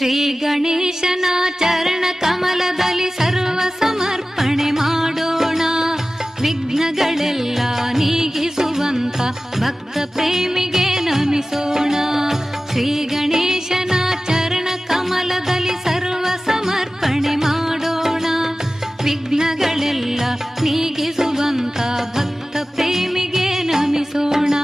ಶ್ರೀ ಗಣೇಶನ ಚರಣ ಕಮಲದಲ್ಲಿ ಸರ್ವ ಸಮರ್ಪಣೆ ಮಾಡೋಣ. ವಿಘ್ನಗಳೆಲ್ಲ ನೀಗಿಸುವಂತ ಭಕ್ತ ಪ್ರೇಮಿಗೆ ನಮಿಸೋಣ. ಶ್ರೀ ಗಣೇಶನ ಚರಣ ಕಮಲದಲ್ಲಿ ಸರ್ವ ಸಮರ್ಪಣೆ ಮಾಡೋಣ. ವಿಘ್ನಗಳೆಲ್ಲ ನೀಗಿಸುವಂತ ಭಕ್ತ ಪ್ರೇಮಿಗೆ ನಮಿಸೋಣ.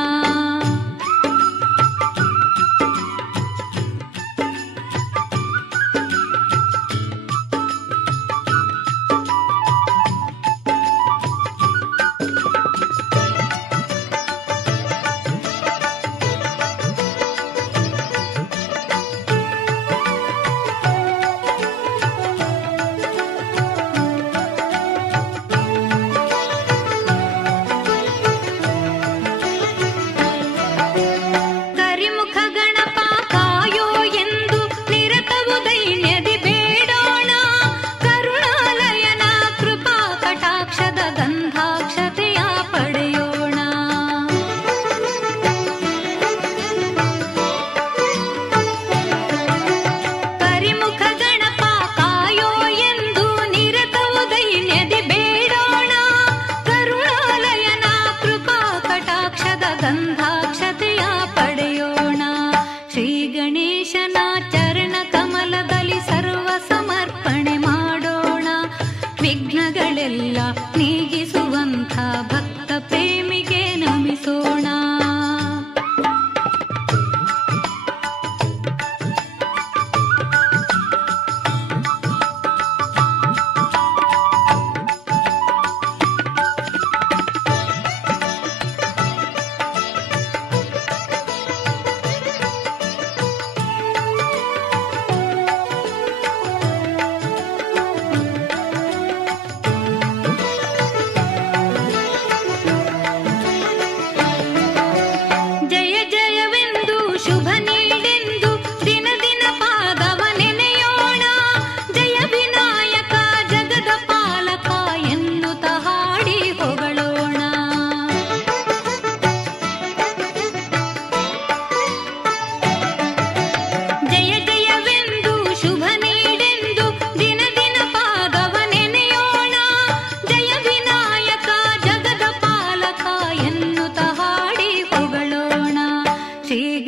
ವಿಘ್ನಗಳೆಲ್ಲ ನೀಗಿಸುವಂಥ ಭಕ್ತ ಪ್ರೇಮಿಗೆ ನಮಿಸೋಣ.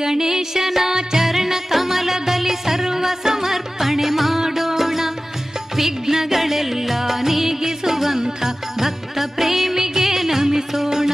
ಗಣೇಶನ ಚರಣ ಕಮಲದಲ್ಲಿ ಸರ್ವ ಸಮರ್ಪಣೆ ಮಾಡೋಣ. ವಿಘ್ನಗಳೆಲ್ಲ ನೀಗಿಸುವಂಥ ಭಕ್ತ ಪ್ರೇಮಿಗೆ ನಮಿಸೋಣ.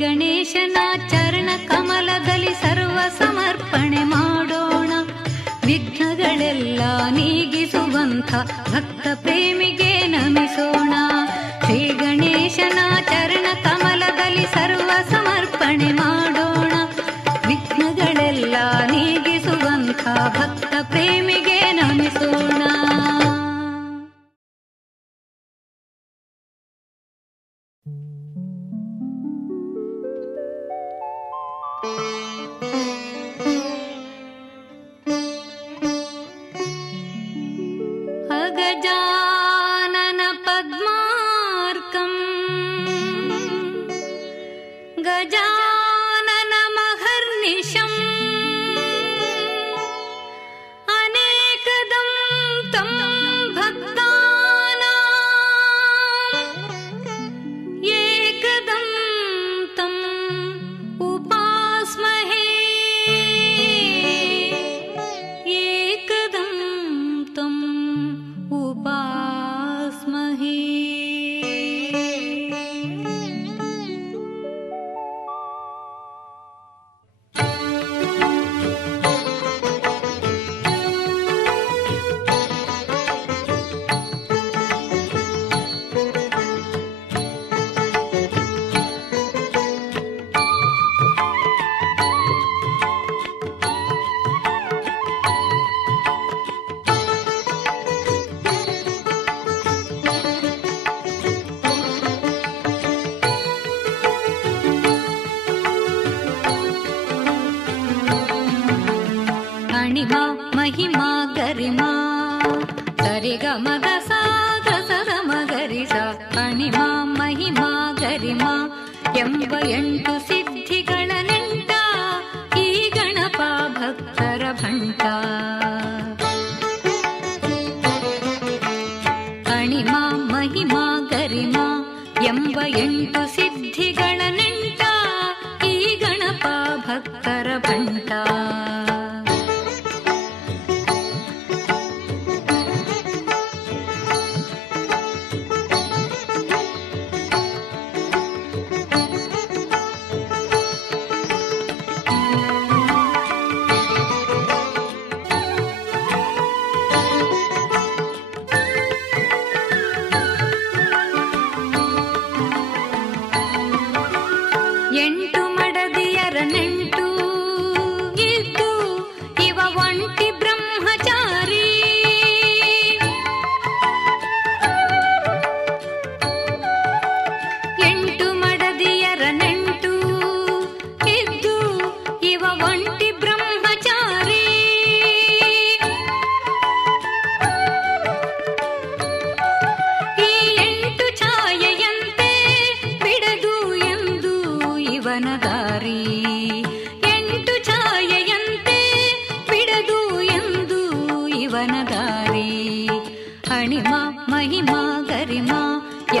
ಗಣೇಶನ ಚರಣ ಕಮಲದಲ್ಲಿ ಸರ್ವ ಸಮರ್ಪಣೆ ಮಾಡೋಣ. ವಿಘ್ನಗಳೆಲ್ಲ ನೀಗಿಸುವಂಥ ಭಕ್ತ ಪ್ರೇಮಿಗೆ ನಮಿಸೋಣ. ಶ್ರೀ ಗಣೇಶನ ಚರಣ ಕಮಲದಲ್ಲಿ ಸರ್ವ ಸಮರ್ಪಣೆ ಮಾಡೋಣ. ವಿಘ್ನಗಳೆಲ್ಲ ನೀಗಿಸುವಂಥ ಭಕ್ತ ಪ್ರೇಮಿಗೆ ನಮಿಸೋಣ. ಅಗಜಾ ಅಣಿಮಾ ಮಹಿಮಾ ಗರಿಮಾ ಸರಿಗಮದ ಸಾಗ ಸದ ಮಗರಿಸ ಅಣಿಮಾ ಮಹಿಮಾ ಗರಿಮಾ ಎಂಬ 8 ಸಿದ್ಧಿಗಳ ನೆಂಟ ಈ ಗಣಪ ಭಕ್ತರ ಭಂಟ. ಅಣಿಮಾ ಮಹಿಮಾ ಗರಿಮಾ ಎಂಬ 8 ಸಿದ್ಧಿಗಳ ನೆಂಟ ಈ ಗಣಪ ಭಕ್ತರ ಭಂಟ. ಅಣಿಮಾ ಮಹಿಮಾ ಗರಿಮಾ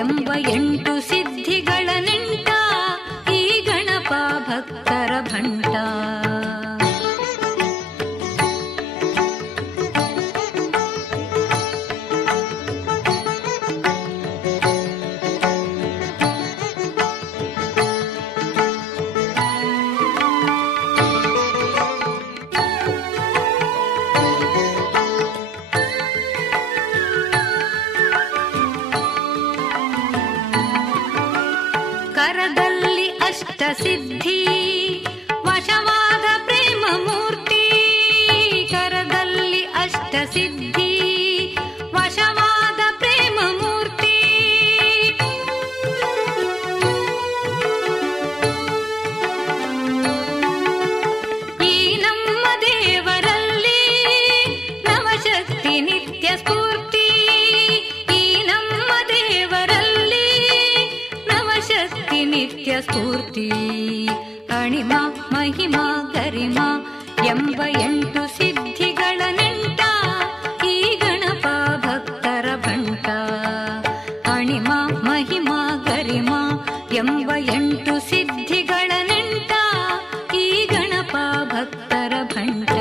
ಎಂಬ 8 ಸಿದ್ಧಿಗಳ ನೆಂಟ ಈ ಗಣಪ ಭಕ್ತರ ಭಂಟ. ಕರದಲ್ಲಿ ಅಷ್ಟಸಿದ್ಧಿ ವಶವಾದ ಪ್ರೇಮ ಮೂರ್ತಿ. ಕರದಲ್ಲಿ ಅಷ್ಟಸಿದ್ಧಿ ವಶವಾದ ಪ್ರೇಮ ಮೂರ್ತಿ. ಈ ನಮ್ಮ ದೇವರಲ್ಲಿ ನವಶಕ್ತಿ ನಿತ್ಯ ಸ್ಫೂರ್ತಿ. ಈ ನಮ್ಮ ದೇವರಲ್ಲಿ ನವಶಕ್ತಿ ನಿತ್ಯ ಸ್ಫೂರ್ತಿ. ಅಣಿಮಾ ಮಹಿಮಾ ಗರಿಮಾ ಎಂಬ 8 ಸಿದ್ಧಿಗಳ ನೆಂಟ ಈ ಗಣಪ ಭಕ್ತರ ಭಂಟ. ಅಣಿಮಾ ಮಹಿಮಾ ಗರಿಮಾ ಎಂಬ 8 ಸಿದ್ಧಿಗಳ ನೆಂಟ ಈ ಗಣಪ ಭಕ್ತರ ಭಂಟ.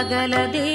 ಅಗಲದೇ